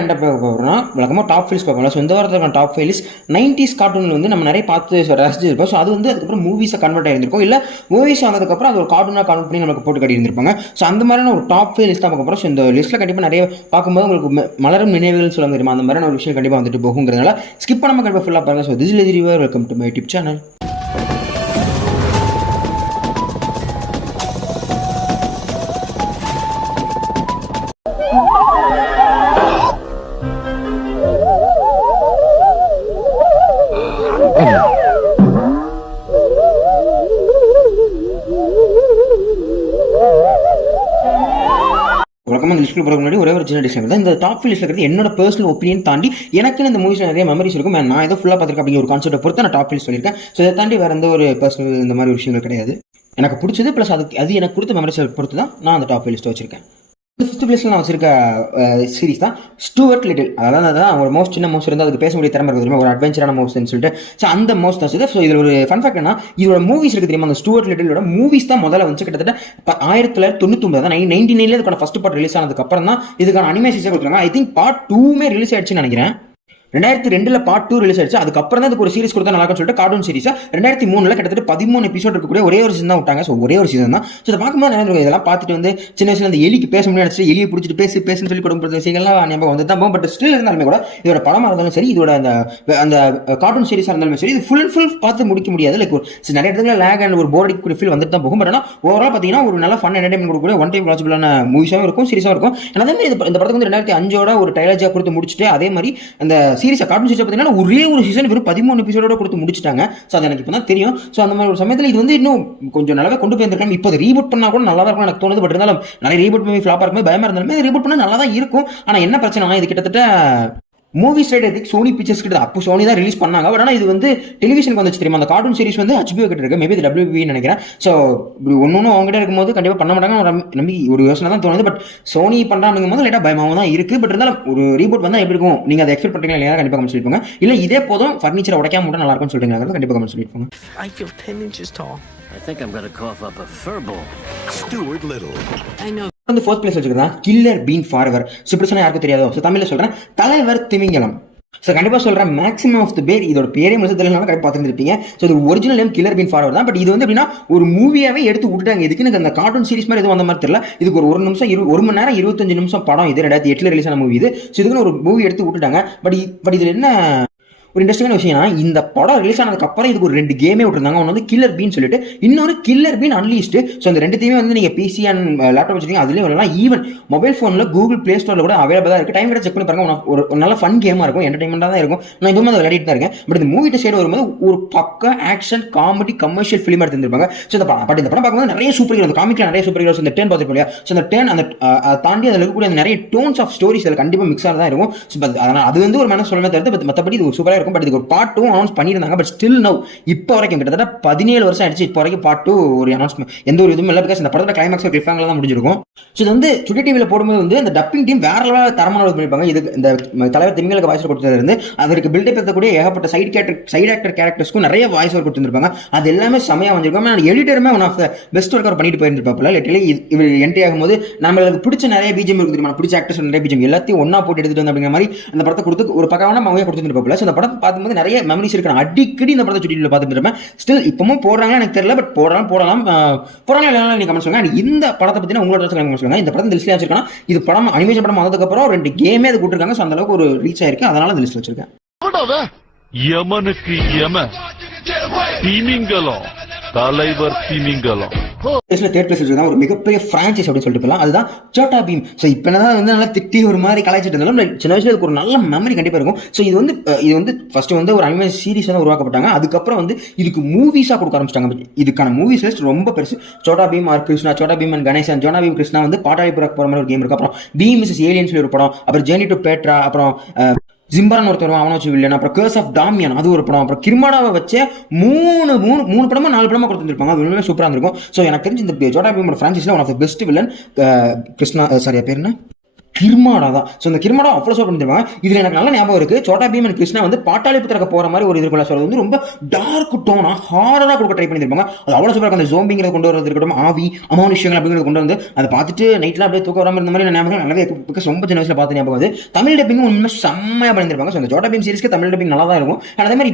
என்ன பார்க்க வழக்கமாக டாப் ஃபைல்ஸ் பார்க்கலாம். ஸோ இந்த வாரத்துக்கான டாப் ஃபைல்ஸ் 90s கார்ட்டூனில் வந்து நம்ம நிறைய பார்த்து ரசிச்சிருப்போம். ஸோ அது வந்து அதுக்கப்புறம் மூவிஸை கன்வெர்ட் ஆகிருந்திருக்கும், இல்லை மூவிஸ் வந்ததுக்கப்புறம் அது ஒரு கார்ட்டூனாக கன்வெர்ட் பண்ணி நமக்கு போட்டு கட்டியிருந்திருப்பாங்க. ஸோ அந்த மாதிரியான ஒரு டாப் ஃபைல் லிஸ்ட் தான் பார்க்க போகிறோம். ஸோ இந்த லிஸ்ட்டில் கண்டிப்பாக நிறைய பார்க்கும்போது உங்களுக்கு மலரும் நினைவுகள் சொல்ல தெரியுமா, அந்த மாதிரியான ஒரு விஷயம் கண்டிப்பாக வந்துட்டு போகுங்கிறதுனால ஸ்கிப் பண்ணாமல் கண்டிப்பாக ஃபுல்லாக பாருங்கள். So this is review, welcome to my YouTube channel. வழக்கமாக இந்த லிஸ்ட்டில் போகிற முன்னாடி ஒரே ஒரு சின்ன டிஸ்க்ளைமர் தான். இந்த டாப் லிஸ்ட்டில் இருக்கிறது என்னோட பர்சனல் ஒப்பீனியன் தாண்டி எனக்குன்னு இந்த மூவிஸில் நிறைய மெமரிஸ் இருக்கும். நான் ஏதோ ஃபுல்லாக பார்த்துருக்கேன் அப்படிங்கிற ஒரு கான்செப்ட்டை பொறுத்து நான் டாப் லிஸ்ட் சொல்லியிருக்கேன். ஸோ இதை தாண்டி வேறு எந்த ஒரு பர்சனல் இந்த மாதிரி விஷயங்கள் கிடையாது. எனக்கு பிடிச்சது ப்ளஸ் அது எனக்கு கொடுத்த மெமரிஸை பொறுத்து தான் நான் அந்த டாப் லிஸ்ட்டை வச்சிருக்கேன். ஃபிஃப்த் பிளேஸில் நான் வச்சிருக்க சீரிஸ் தான் ஸ்டூவர்ட் லிட்டில். அதான் ஒரு மவுஸ், சின்ன மவுஸ் இருந்தால் அதுக்கு பேசக்கூடிய திறமை இருக்குது தெரியுமா, ஒரு அட்வென்ச்சரான மவுஸ்ன்னு சொல்லிட்டு. ஸோ அந்த மவுஸ் தான். ஸோ இதில் ஒரு ஃபன் ஃபேக்ட் என்ன, இதோட மூவிஸ் இருக்குது தெரியுமா, அந்த ஸ்டூவர்ட் லிட்டிலோட மூவிஸ் தான் முதல்ல வந்து கிட்டத்தட்ட 1999 தான் 1999 இதுக்கான ஃபர்ஸ்ட் பார்ட் ரிலீஸ் ஆனதுக்கப்புறம் தான் இதுக்கான அனிமேஷன்ஸே கொடுத்துருக்காங்க. ஐ திங்க் பார்ட் 2மே ரிலீஸ் ஆயிடுச்சுன்னு நினைக்கிறேன். 2002 பார்ட் 2 ரிலீஸ் ஆயிடுச்சு. அதுக்கப்புறம் தான் இதுக்கு ஒரு சீரிஸ் கொடுத்தா நல்லா சொல்லிட்டு கார்ட்டூன் சீரிஸா 2003 கிட்டத்தட்ட 13 எபிசோட் இருக்கக்கூடிய ஒரே ஒரு சீசன் தான் விட்டாங்க. ஸோ ஒரே ஒரு சீசன் தான். ஸோ இதை பார்க்கும்போது நிறைய இதெல்லாம் பார்த்துட்டு வந்து சின்ன வயசுல அந்த எலிக்கு பேச முடியாது, எலியை பிடிச்சிட்டு பேசுன்னு சொல்லி கொடுக்குற விஷயங்கள்லாம் ஞாபகம் வந்து தான். பட் ஸ்டில் இருந்தாலுமே கூட இதோட படமாக இருந்தாலும் சரி, இதோட அந்த கார்ட்டூன் சீரிஸாக இருந்தாலும் சரி, இது ஃபுல் பார்த்து முடிக்க முடியாது. லைக் ஒரு நிறைய இடத்துல லேக் அண்ட் ஒரு போர் அடிக்கக்கூடிய ஃபீல் வந்துட்டு தான் போகும். பட் ஆனால் ஓவரால் பார்த்தீங்கன்னா ஒரு நல்ல ஃபன் என்டர்டைன்மெண்ட் கொடுக்கக்கூடிய ஒன் டைம் வாட்சபிளான மூவிஸாகவும் இருக்கும், சீரிஸாக இருக்கும். அதே மாதிரி இந்த படத்துக்கு வந்து 2005 ஒரு டைலாஜியாக கொடுத்து முடிச்சுட்டு, அதே மாதிரி அந்த சீரிஸை கார்ட்டூன் சீரிஸை ஒரே ஒரு சீசன் வெறும் 13 எபிசோட கொடுத்து முடிச்சிட்டாங்க. ஸோ அது எனக்கு இப்போ தான் தெரியும். ஸோ அந்த மாதிரி ஒரு சமயத்தில் இது வந்து இன்னும் கொஞ்சம் நல்லாவே கொண்டு போயிருக்காங்க. இப்போ ரீபூட் பண்ணால் கூட நல்லா தான் இருக்கும் எனக்கு தோணுது. பட் இருந்தாலும் நிறைய ரீபூட் மூவி ஃப்ளாப்பாக இருக்கும்போது பயமாக இருந்தாலுமே ரீபூட் பண்ணால் நல்லா தான் இருக்கும். ஆனால் என்ன பிரச்சனை, இது கிட்டத்தட்ட மூவிஸ் ரைட் எதுக்கு சோனி பிக்சர்ஸ் கிட்ட அப்போ சோனி தான் ரிலீஸ் பண்ணாங்க. பட் ஆனால் இது வந்து டெலிவிஷனுக்கு வந்துச்சு தெரியுமா, அந்த கார்ட்டூன் சீரிஸ் வந்து HBO கிட்ட இருக்கு, மேபி இது WB நினைக்கிறேன். ஸோ இப்படி ஒன்று அவங்ககிட்ட இருக்கும்போது கண்டிப்பாக பண்ண மாட்டாங்க நம்பி ஒரு யோசனை தான் தோணுது. பட் சோனி பண்ணுறாங்கும் போது லைட்டாக பயமாகவும் தான் இருக்குது. பட் இருந்தாலும் ஒரு ரீபோட் வந்தால் எப்படி இருக்கும், நீங்கள் அதை எக்ஸ்பெக்ட் பண்ணுறீங்களா இல்லையா, கண்டிப்பாக கமெண்ட் சொல்லிருப்பாங்க. இல்லை இதே போதும் ஃபர்னிச்சரை உடைக்காம மட்டும் நல்லா இருக்கும்னு சொல்றீங்க, கண்டிப்பாக கமெண்ட் சொல்லிருப்பாங்க. I feel 10 inches tall. I think I'm going to cough up a furball. Stuart Little. I know. வந்து ஃபோர்த் பிளேஸ் வச்சுக்கிறேன் கில்லர் பீன் ஃபார்எவர். ஸோ இப்படி சொன்னால் யாருக்கும் தெரியாதோ. ஸோ தமிழில் சொல்கிறேன் தலைவர் திமிங்கலம். ஸோ கண்டிப்பாக சொல்கிறேன் மேக்ஸிமம் ஆஃப் த பேர் இதோட பேரே முடிச்சு தெரியல கரெக்ட் பார்த்துருப்பீங்க. ஸோ இது original name killer been forever தான். பட் இது வந்து எப்படின்னா ஒரு மூவியாவே எடுத்து விட்டுட்டாங்க. இதுக்கு எனக்கு அந்த கார்ட்டூன் சீரிஸ் மாதிரி எதுவும் அந்த மாதிரி தெரியல. இதுக்கு ஒரு நிமிஷம் 1 மணி நேரம் 25 நிமிஷம் படம். இது 2008 ரிலீஸ் ஆன மூவி இது. ஸோ இதுக்குன்னு ஒரு மூவி எடுத்து விட்டுட்டாங்க. பட் இதில் என்ன ஒரு இன்ட்ரெஸ்டிங்கான விஷயம்னா, இந்த படம் ரிலீஸ் ஆனதுக்கு அப்புறம் இதுக்கு ஒரு 2 கேமே விட்டுருந்தாங்க. ஒன்று வந்து கில்லர் பீன் சொல்லிட்டு, இன்னொரு கில்லர் பீன் அன்லீஸ்டு. ஸோ இந்த 2த்தையுமே வந்து நீங்கள் PC அண்ட் லேப்டாப் வச்சுருக்கீங்க, அதுலேயும் வரலாம். ஈவன் மொபைல் ஃபோனில் கூகுள் பிளே ஸ்டோரில் கூட அவைலபிளாக இருக்குது. டைம் கூட செக் பண்ணி பாருங்க. ஒரு நல்ல ஃபன் கேமாக இருக்கும், என்டர்டைன்மெண்ட்டாக தான் இருக்கும். நான் எப்பவுமே அதை விளையாடிட்டு தான் இருக்கேன். பட் இந்த மூவி சைடு வரும்போது ஒரு பக்க ஆக்ஷன் காமெடி கமர்ஷியல் ஃபிலிம் எடுத்துருப்பாங்க. ஸோ இந்த படம் பார்க்கும்போது நிறைய சூப்பர் ஹீரோ, அந்த காமிக்கில் நிறைய சூப்பர் ஹீரோஸ் இந்த 10 பார்த்துருப்போம் இல்லையா. ஸோ அந்த 10 அந்த தாண்டி அதில் இருக்கக்கூடிய நிறைய டோன்ஸ் ஆஃப் ஸ்டோரிஸ் அதில் கண்டிப்பாக மிக்ஸாக தான் இருக்கும். ஸோ அதனால் அது வந்து ஒரு மனசு சொல்லவே தவிர்த்து மற்றபடி இது சூப்பராக இருக்கும். பட் இதுக்கு ஒரு பார்ட் 2 அனௌன்ஸ் பண்ணியிருந்தாங்க. பட் ஸ்டில் நவ் இப்போ வரைக்கும் கிட்டத்தட்ட 17 வருஷம் ஆயிடுச்சு. இப்போ வரைக்கும் பார்ட் 2 ஒரு அனௌன்ஸ்மெண்ட் எந்த ஒரு இதுவும் இல்லை. பிகாஸ் இந்த படத்தோட கிளைமாக்ஸ் ஒரு கிளிஃப் ஹேங்கர்ல தான் முடிஞ்சிருக்கும். ஸோ இது வந்து சுட்டி டிவியில் போடும்போது வந்து அந்த டப்பிங் டீம் வேற லெவலில் தரமான பண்ணியிருப்பாங்க. இது இந்த தலைவர் திமிங்கலுக்கு வாய்ஸ் கொடுத்ததுல இருந்து அவருக்கு பில்டப் ஏற்றக்கூடிய ஏகப்பட்ட சைடு ஆக்டர் கேரக்டர்ஸ்க்கும் நிறைய வாய்ஸ் ஓவர் கொடுத்துருப்பாங்க. அது எல்லாமே செமையாக வந்திருக்கும். எடிட்டருமே one of the best work பண்ணிட்டு போயிருப்பாப்ல. லிட்டலி இவர் என்ட்ரி ஆகும்போது நம்மளுக்கு பிடிச்ச நிறைய பிஜிஎம் இருக்கு தெரியுமா, பிடிச்ச ஆக்டர்ஸ் நிறைய பிஜிஎம் எல்லாத்தையும் ஒன்னா போட்டு எடுத்துட்டு வந்து அப்படிங்கிற மாதிரி அந்த படத்தை கொடுத்து ஒரு பக்கமான மவையாக கொடுத்துருப்பாப்ல. ஸோ அந்த படம் பார்க்கும்போது நிறைய மெமரிஸ் இருக்கு. அடிக்கடி இந்த படத்தை சுட்டியில் பார்த்துட்டு இருப்பேன். ஸ்டில் இப்பவும் போடுறாங்களா எனக்கு தெரியல. பட் போடலாம் இல்லைனா நீங்க கமெண்ட் சொல்லுங்க. இந்த படத்தை பத்தினா உங்களோட கமெண்ட் சொல்லுங்க. இந்த படத்தை லிஸ்ட்ல வச்சிருக்கேன். இது படம் அனிமேஷன் படம் வந்ததுக்கு அப்புறம் 2 கேமே அது கொடுத்துருக்காங்க. ஸோ அந்த அளவுக்கு ஒரு ரீச் ஆயிருக்கு. அதனால இந்த லிஸ்ட்ல வச்சிருக்கேன். யமனுக்கு யம திமிங்கலம் தலைவர் திமிங்கலம். தேர்ட் பிளேஸ் வச்சிருக்காங்க ஒரு மிகப்பெரிய பிரான்சைஸ் அப்படின்னு சொல்லிட்டு போகலாம். அதுதான் சோட்டா பீம். ஸோ இப்போ என்னதான் வந்து நல்லா திட்டி ஒரு மாதிரி கலாய்ச்சிட்டு இருந்தாலும் சின்ன வயசுல இதுக்கு ஒரு நல்ல மெமரி கண்டிப்பாக இருக்கும். ஸோ இது வந்து ஃபர்ஸ்ட் வந்து ஒரு அனிமே சீரிஸ் தான் உருவாக்கப்பட்டாங்க. அதுக்கப்புறம் வந்து இதுக்கு மூவிஸாக கொடுக்க ஆரம்பிச்சிட்டாங்க. இதுக்கான மூவிஸ் லிஸ்ட் ரொம்ப பெருசு. சோட்டா பீம் ஆர் கிருஷ்ணா, சோட்டா பீம் அண்ட் கணேசன், ஜோனா பீம் கிருஷ்ணா வந்து பாட்டாளி புறா போகிற மாதிரி ஒரு கேம் இருக்கு. அப்புறம் பீம் மிஸ்ஸஸ் ஏலியன்ஸ் ஒரு படம், அப்புறம் ஜேர்னி டு பேட்ரா, அப்புறம் ஜிம்பரான் ஒருத்தர் அவனை வச்சு வில்லன், அப்புறம் கர்ஸ் ஆஃப் டாமியன் அது ஒரு படம், அப்புறம் கிர்மாடாவை வச்ச 3 படமா 4 படமா கொடுத்துருப்பாங்க. அது உண்மையாக சூப்பராக இருக்கும். ஸோ எனக்கு தெரிஞ்சு இந்த சோட்டா பீமோட ஃப்ரான்ச்சைஸில் one of the best villain Krishna, sorry பேர் என்ன, கிர்மாடா தான். ஸோ இந்த கிர்மாடா அவ்வளோ சூப்பர் பண்ணிருப்பாங்க. இதில் எனக்கு நல்ல ஞாபகம் இருக்கு, சோட்டா பீம் அண்ட் கிருஷ்ணா வந்து பாட்டாளிபுத்திரக்கு போற மாதிரி ஒரு இருக்குல்ல, ஸோ அது வந்து ரொம்ப டார்க் டோனா ஹாரரா கொடுக்க ட்ரை பண்ணிருப்பாங்க. அது அவ்வளோ சூப்பராக அந்த ஜோம்பிங்கிறத கொண்டு வரது இருக்கட்டும், ஆவி அமானுஷ்யங்கள் அப்படிங்கிறத கொண்டு வந்து அதை பார்த்துட்டு நைட்லாம் அப்படியே தூக்க வராமல் இருந்த மாதிரி ஞாபகம் நல்லாவே ரொம்ப சின்ன வயசுல பார்த்து ஞாபகம் வந்து தமிழ் டப்பிங் உண்மை செம்மையாக பண்ணிருப்பாங்க. ஸோ அந்த சோட்டா பீம் சீரிஸ்க்கு தமிழ் டப்பிங் நல்லா தான் இருக்கும். அதே மாதிரி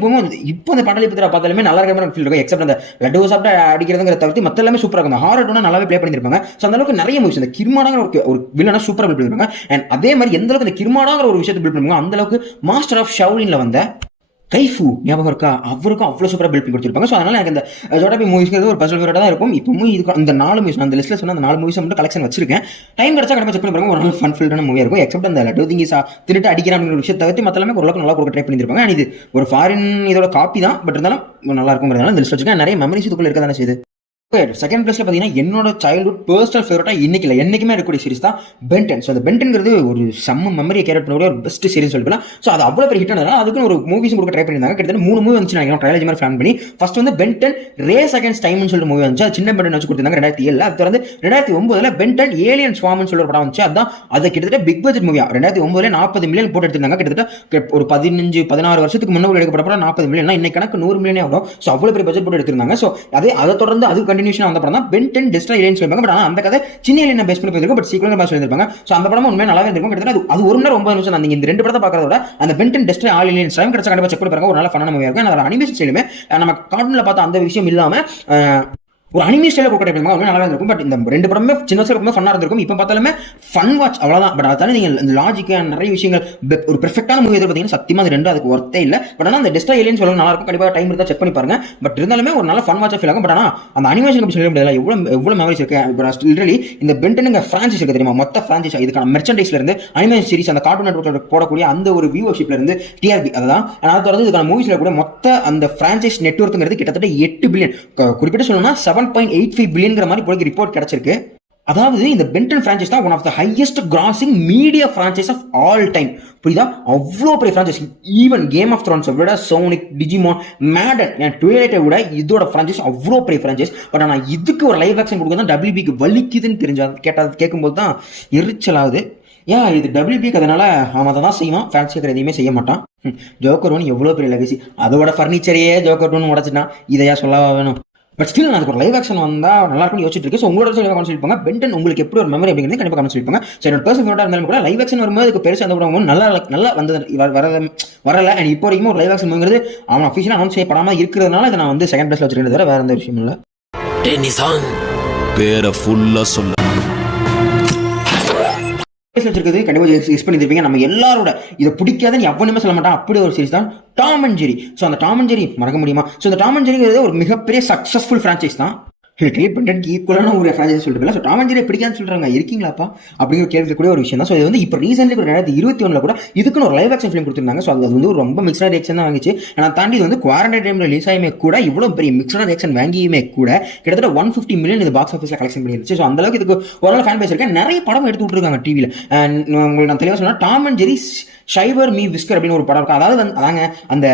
இப்போ அந்த பாட்டாளிபுத்திரா பார்த்தாலுமே நல்லா இருக்கிற மாதிரி ஃபீல் இருக்கும். எக்ஸப்ட் அந்த லட்டு சாப்பிட்டு அடிக்கிறதுங்கிற தவிர்த்து மற்ற எல்லாமே சூப்பராக இருக்கும். ஹாரர் டோனா நல்லாவே ப்ளே பண்ணிருப்பாங்க. ஸோ அந்த அளவுக்கு நிறைய மூவிஸ் இந்த கிர்மாடாங்கிற ஒரு வில்லனா சூப்பராக ப்ளே பண்ணிருப்பாங்க. அண்ட் அதே மாதிரி எந்த அளவுக்கு இந்த கிர்மாடாங்கிற ஒரு விஷயத்தை பில்ட் பண்ணுவாங்க, அந்த அளவுக்கு மாஸ்டர் ஆஃப் ஷவுலின்ல வந்த கைஃபு ஞாபகம் இருக்கா, அவருக்கும் அவ்வளோ சூப்பராக பில்ட் பண்ணி கொடுத்துருப்பாங்க. ஸோ அதனால எனக்கு இந்த ஜோட்டா பீம் மூவிஸ்ங்கிறது ஒரு பர்சனல் ஃபேவரட்டாக தான் இருக்கும். இப்பவும் இதுக்கு அந்த 4 மூவிஸ் அந்த லிஸ்ட்டில் சொன்ன அந்த 4 மூவிஸ் மட்டும் கலெக்ஷன் வச்சிருக்கேன். டைம் கிடைச்சா கண்டிப்பாக செக் பண்ணி பாருங்க. ஒரு நல்ல ஃபன் ஃபில்டான மூவியாக இருக்கும். எக்ஸப்ட் அந்த லட்டு திங்கி திருட்டு அடிக்கிற அப்படிங்கிற விஷயத்தை தவிர்த்து மற்ற எல்லாமே ஓரளவுக்கு நல்லா கொடுக்க ட்ரை பண்ணியிருப்பாங்க. அண்ட் இது ஒரு ஃபாரின் இதோட காப்பி தான், பட் இருந்தாலும் நல்லா இருக்குங்கிறதுனால இந்த லிஸ்ட் வச்சுக்கேன். நிறைய மெமரிஸ் இதுக்குள்ள இருக்க தானே செய்யுது. செகண்ட் பிளேஸ்ல பார்த்தீங்கன்னா என்னோட சைல்ட்ஹுட் பர்சனல் ஃபேவரட்டாக இன்னைக்கு இல்லை என்னைக்குமே இருக்கக்கூடிய சீரிஸ் தான் பென்டன். ஸோ அந்த பென்டன்ங்கிறது ஒரு செம்ம மெமரியை கேரட் பண்ணக்கூடிய ஒரு பெஸ்ட் சீரிஸ் சொல்லிக்கலாம். ஸோ அது அவ்வளோ பெரிய ஹிட் ஆனதுனால அதுக்குன்னு ஒரு மூவிஸும் கொடுக்க ட்ரை பண்ணியிருந்தாங்க. கிட்டத்தட்ட 3 மூவி வந்துச்சு நான் ட்ரையாலஜி மாதிரி பிளான் பண்ணி. ஃபர்ஸ்ட் வந்து பென்டன் ரேஸ் அகேன்ஸ்ட் டைம்னு சொல்லிட்டு மூவி வந்துச்சு. அது சின்ன பென்டன் வச்சு கொடுத்தாங்க 2007. அது வந்து 2009 பென்டன் ஏலியன் ஸ்வாம்னு சொல்லிட்டு ஒரு படம் வந்துச்சு. அதான் அது கிட்டத்தட்ட பிக் பட்ஜெட் மூவியா 2009 40 மில்லியன் போட்டு எடுத்திருந்தாங்க. கிட்டத்தட்ட ஒரு 15-16 வருஷத்துக்கு முன்னாடி எடுக்கப்பட்ட 40 மில்லியன் இன்னைக்கு கணக்கு 100 மில்லியனே ஆகும். ஸோ அவ்வளோ பெரிய பட்ஜெட் போட்டு எடுத்திருந்தாங்க. ஸோ அதை தொடர்ந்து அது கண்டினியூஷன் வந்த படம் தான் பென்டன் டெஸ்ட்ராய் ஏலியன்ஸ் சொல்லுவாங்க. பட் ஆனால் அந்த கதை சின்ன ஏலியன் பேஸ் பண்ணி போயிருக்கும். பட் சீக்கிரம் பேஸ் பண்ணிருப்பாங்க. ஸோ அந்த படமும் உண்மையாக நல்லா இருந்திருக்கும். கிட்டத்தட்ட அது 1 மணி நேரம் 9 நிமிஷம். நீங்க இந்த 2 படத்தை பார்க்கறத அந்த Ben 10 destroy all aliens time கிடைச்சா கண்டிப்பாக செக் பண்ணி பாருங்க. ஒரு நல்ல ஃபன்னான மூவியா இருக்கும். அந்த அனிமேஷன் ஸ்டைலுமே நம்ம கார்ட்டூன்ல பார்த்த அந்த விஷயம் இல்லாம ஒரு அனிமே ஸ்டைல கொடுக்க டைம் நல்லா இருக்கும். பட் இந்த 2 படமே சின்ன வயசுல ரொம்ப ஃபன்னா இருந்திருக்கும். இப்போ பார்த்தாலுமே ஃபன் வாட்ச் அவ்வளவுதான். பட் அதான நீங்க இந்த லாஜிக் நிறைய விஷயங்கள் ஒரு பெர்ஃபெக்டான மூவி பார்த்தீங்கன்னா சத்தியமா அது 2 அதுக்கு ஒர்த்தே இல்லை. பட் ஆனால் அந்த டெஸ்ட்ராய் ஏலியன்ஸ் சொல்ல நல்லா இருக்கும். கண்டிப்பாக டைம் இருந்தால் செக் பண்ணி பாருங்க. பட் இருந்தாலுமே ஒரு நல்ல ஃபன் வாட்சா ஃபீல் ஆகும். பட் ஆனால் அந்த அனிமேஷன் அப்படி சொல்ல முடியாது. எவ்வளவு மெமரிஸ் இருக்கு. லிட்டரலி இந்த பென்டனுங்க ஃப்ரான்ச்சைஸ் இருக்கு தெரியுமா, மொத்த ஃப்ரான்ச்சைஸ் இதுக்கான மெர்ச்சன்டைஸ்ல இருந்து அனிமேஷன் சீரிஸ் அந்த கார்ட்டூன் நெட்வொர்க்ல போடக்கூடிய அந்த ஒரு வியூவர்ஷிப்ல இருந்து டிஆர்பி அதான் அதை தொடர்ந்து இதுக்கான மூவிஸ்ல கூட மொத்த அந்த ஃப்ரான்ச்சைஸ் நெட்வொர்க்ங்கிறது கிட்டத்தட்ட 8 பில்லியன் குறிப்பிட்டு சொல்லணும்னா 7.85 பில்லியன்ங்கிற மாதிரி போய் ரிப்போர்ட் கிடைச்சிருக்கு. அதாவது இந்த பென்டன் பிரான்ச்சைஸ் தான் one of the highest grossing media franchise of all time. புரியுதா, அவ்வளோ பெரிய பிரான்ச்சைஸ். ஈவன் கேம் ஆஃப் த்ரோன்ஸை விட, சோனிக், டிஜிமான், மேடன், ட்விலைட்டை விட இதோட பிரான்ச்சைஸ் அவ்வளோ பெரிய பிரான்ச்சைஸ். பட் ஆனால் இதுக்கு ஒரு லைவ் ஆக்ஷன் கொடுக்க தான் WBக்கு வலிக்குதுன்னு தெரிஞ்சா கேட்கும்போது தான் எரிச்சலாகுது. ஏன் இது WBக்கு அதனால அவன் தான் செய்வான், ஃபேன்ஸ் எதையுமே செய்ய மாட்டான். ஜோக்கர் ஒன்று எவ்வளோ பெரிய லெகசி, அதோட ஃபர்னிச்சரையே ஜோக்கர் ஒன்று உடச்சிட்டான். இதையா சொல்லவா வேணும். பட் ஸ்டில் நான் அதுக்கு ஒரு லைவ் ஆக்ஷன் வந்தால் நல்லா இருக்கும் யோசிச்சுட்டு இருக்கு. ஸோ உங்களோட கமெண்ட் சொல்லிப்பாங்க பென்டன் உங்களுக்கு எப்படி ஒரு மெமரி அப்படிங்கிறது கண்டிப்பாக கமெண்ட் சொல்லிப்பாங்க. ஸோ என்னோட பர்சனல் ஃபேவரட்டாக இருந்தாலும் கூட லைவ் ஆக்ஷன் வரும்போது அதுக்கு பெருசாக அந்த படம் நல்லா வந்து வரல. அண்ட் இப்போ வரைக்கும் ஒரு லைவ் ஆக்ஷன் மூவிங்கிறது அவன் அஃபிஷியலாக அனௌன்ஸ் செய்யப்படாமல் இருக்கிறதுனால இதை நான் வந்து செகண்ட் பிளேஸ்ல வச்சிருக்கிறது வேற எந்த விஷயம் இல்லை. பேரை ஃபுல்லா சொல்ல வச்சிருக்கிறது கண்டிப்பாக எக்ஸ் பண்ணிருப்பீங்க. நம்ம எல்லாரோட இதை பிடிக்காதுன்னு எவனுமே சொல்ல மாட்டான். அப்படி ஒரு சீரிஸ் தான் டாம் அண்ட் ஜெரி. ஸோ அந்த டாம் அண்ட் ஜெரி மறக்க முடியுமா? ஸோ இந்த டாம் அண்ட் ஜெரிங்கிறது ஒரு மிகப்பெரிய சக்ஸஸ்ஃபுல் ஃப்ரான்ச்சைஸ் தான். பென்டனுக்கு ஈக்குவலான ஒரு ஃப்ரான்ச்சைஸ் சொல்லிட்டு ஸோ டாம் அண்ட் ஜெரி பிடிக்காதுன்னு சொல்றாங்க, இருக்கீங்களாப்பா அப்படிங்கிற கேட்கக்கூடிய ஒரு விஷயம் தான். ஸோ இது வந்து இப்போ ரீசென்ட்லி 2021 கூட இதுக்குன்னு ஒரு லைவ் ஆக்ஷன் ஃபிலிம் கொடுத்துருந்தாங்க. ஸோ அது வந்து ரொம்ப மிக்சட் ரியாக்ஷன் தான் வாங்கிச்சு. நான் தாண்டி இது வந்து குவாரண்டைன் டைம்ல ரிலீஸ் ஆகியுமே கூட இவ்வளோ பெரிய மிக்சட் ரியாக்ஷன் வாங்கியுமே கூட கிட்டத்தட்ட 150 மில்லியன் இது பாக்ஸ் ஆஃபீஸில் கலெக்ஷன் பண்ணிருச்சு. ஸோ அந்த அளவுக்கு இதுக்கு ஒரு ஃபேன் பேஸ் இருக்கேன். நிறைய படம் எடுத்து விட்டுருக்காங்க டிவியில். உங்களுக்கு நான் தெளிவாக சொன்னா Tom and Jerry shiver me whiskers அப்படின்னு ஒரு படம் இருக்கும். அதாவது அதாங்க அந்த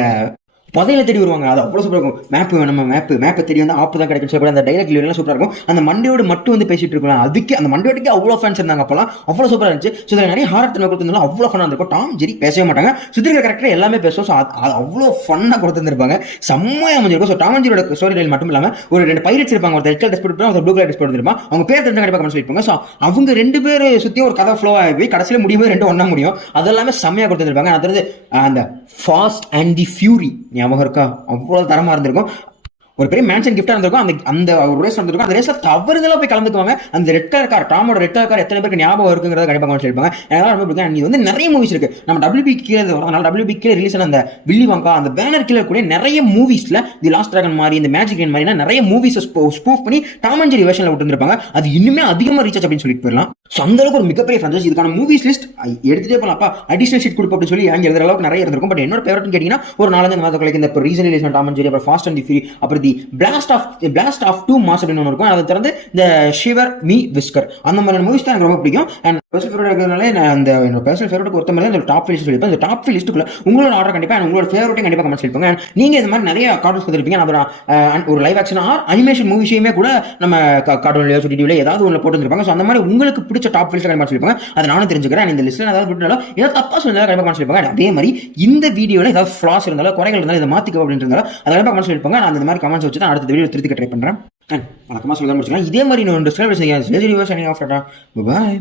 புதையில தேடி வருவாங்க. அது அவ்வளோ சூப்பராக இருக்கும். மேப்பு வேணும், மேப்பை தேடி வந்து ஆப்பு தான் கிடைக்கும் சொல்லி அந்த டைலாக் எல்லாம் சூப்பராக இருக்கும். அந்த மண்டையோடு மட்டும் வந்து பேசிட்டு இருக்கலாம். அதுக்கு அந்த மண்டையோட்டுக்கு அவ்வளோ ஃபேன்ஸ் இருந்தாங்க அப்போலாம். அவ்வளோ சூப்பராக இருந்துச்சு. ஸோ இதில் நிறைய ஹாரர் தன்மை கொடுத்துருந்தாலும் அவ்வளோ ஃபன்னாக இருக்கும். டாம் ஜெரி பேசவே மாட்டாங்க, சுற்றி இருக்கிற கரெக்டாக எல்லாமே பேசுவோம். ஸோ அது அவ்வளோ ஃபன்னாக கொடுத்துருப்பாங்க, செம்மையாக அமைஞ்சிருக்கும். ஸோ டாம் அண்ட் ஜெரியோட ஸ்டோரி லைன் மட்டும் இல்லாமல் ஒரு 2 பைரட்ஸ் இருப்பாங்க. ஒரு ரெட் கலர் ட்ரெஸ் போட்டு ஒரு ப்ளூ கலர் ட்ரெஸ் போட்டுருப்பாங்க. அவங்க பேர் தெரிஞ்ச கண்டிப்பாக கமெண்ட் சொல்லியிருப்பாங்க. ஸோ அவங்க 2 பேர் சுற்றியும் ஒரு கதை ஃப்ளோ ஆகி போய் கடைசியில் முடியும் 2 ஒன்றா முடியும். அதெல்லாமே செம்மையாக கொடுத்துருப்பாங்க. அதாவது அந்த ஃபாஸ்ட் அண்ட் தி ஃபியூரி ஞாபகம் இருக்கா, அவ்வளோ தரமாக இருந்திருக்கும். ஒரு பெரிய மேன்ஷன் கிஃப்டா இருந்திருக்கும். அந்த ஒரு ரேஸ் நடந்திருக்கும். அந்த ரேஸ்ல தவறுதலா போய் கலந்துக்குவாங்க. அந்த ரெட் கலர் கார், டாமோட ரெட் கலர் கார் எத்தனை பேருக்கு ஞாபகம் இருக்குங்கிறத கண்டிப்பாக சொல்லியிருப்பாங்க. எனக்கு ரொம்ப பிடிக்கும். இது வந்து நிறைய மூவிஸ் இருக்கு. நம்ம WB கீழே வரதுனால WB கீழே ரிலீஸ் ஆன அந்த வில்லி வாங்கா அந்த பேனர் கீழே கூட நிறைய மூவிஸ்ல தி லாஸ்ட் டிராகன் மாதிரி இந்த மேஜிக் லைன் மாதிரி நிறைய மூவிஸ் ஸ்பூஃப் பண்ணி டாம் அண்ட் ஜெரி வெர்ஷன்ல விட்டுருப்பாங்க. அது இன்னுமே அதிகமாக ரீச் அப்படின்னு சொல்லிட்டு போயிடலாம். ஸோ அந்த அளவுக்கு ஒரு மிகப்பெரிய ஃப்ரான்ச்சைஸ். இதுக்கான மூவிஸ் லிஸ்ட் எடுத்துட்டே போகலாம்ப்பா, அடிஷனல் ஷீட் கொடுப்போம் அப்படின்னு சொல்லி அங்கே எழுதுற அளவுக்கு நிறைய இருந்திருக்கும். பட் என்னோட ஃபேவரட்னு கேட்டீங்கன்னா ஒரு 4-5 மாதங்களுக்கு இந்த ரீசன்ட் ரிலீஸ் டாம் அண்ட் ஜெரி, அப்புறம் ஃபாஸ்ட் அண்ட் தி ஃபியூரி, அப்புறம் தி பிளாஸ்ட் ஆஃப் 2 மாஸ் அப்படின்னு ஒன்று இருக்கும். அதை திறந்து இந்த ஷிவர் மீ விஸ்கர் அந்த மாதிரியான மூவிஸ் தான் எனக்கு ரொம்ப பிடிக்கும். அண்ட் பர்சனல் ஃபேவரட் இருக்கிறதுனால நான் அந்த என்னோட பர்சனல் ஃபேவரட் ஒருத்த மாதிரி அந்த டாப் லிஸ்ட் சொல்லிப்பேன். அந்த டாப் லிஸ்ட்டுக்குள்ள உங்களோட ஆர்டர் கண்டிப்பாக உங்களோட ஃபேவரட்டையும் கண்டிப்பாக கமெண்ட் சொல்லிப்போங்க. நீங்கள் இந்த மாதிரி நிறைய கார்ட்டூன்ஸ் பார்த்துருப்பீங்க. அப்புறம் ஒரு லைவ் ஆக்ஷன் ஆர் அனிமேஷன் மூவிஸையுமே கூட நம்ம கார்ட்டூன்லையோ டிவிலையோ ஏதாவது ஒன்று போட்டு வந்துருப்பாங்க. ஸோ அந்த மாதிரி உங்களுக்கு பிடிச்ச டாப் லிஸ்ட்டை கண்டிப்பாக சொல்லிப்பாங்க. அதை நானும் தெரிஞ்சுக்கிறேன். இந்த லிஸ்ட்டில் ஏதாவது விட்டுனாலும் ஏதாவது தப்பாக சொன்னாலும் கண்டிப்பாக கமெண்ட் சொல்லிப்பாங்க. அதே மாதிரி இந்த வீடியோவில் ஏதாவது ஃப்ளாஸ் இருந்தாலும் குறைகள் இருந்தாலும் இதை மாற்றிக்கோ அப்படின்னு இருந்தாலும் அதை கண்டிப்பாக கமெண்ட் சொல்லிப்பாங்க. நான் அந்த மாதிரி கமெண்ட்ஸ் வச்சு தான் அடுத்த வீடியோ திருத்திக்க ட்ரை பண்ணுறேன். வணக்கமாக சொல்ல முடிச்சுக்கலாம். இதே மாதிரி இன்னொரு பாய்.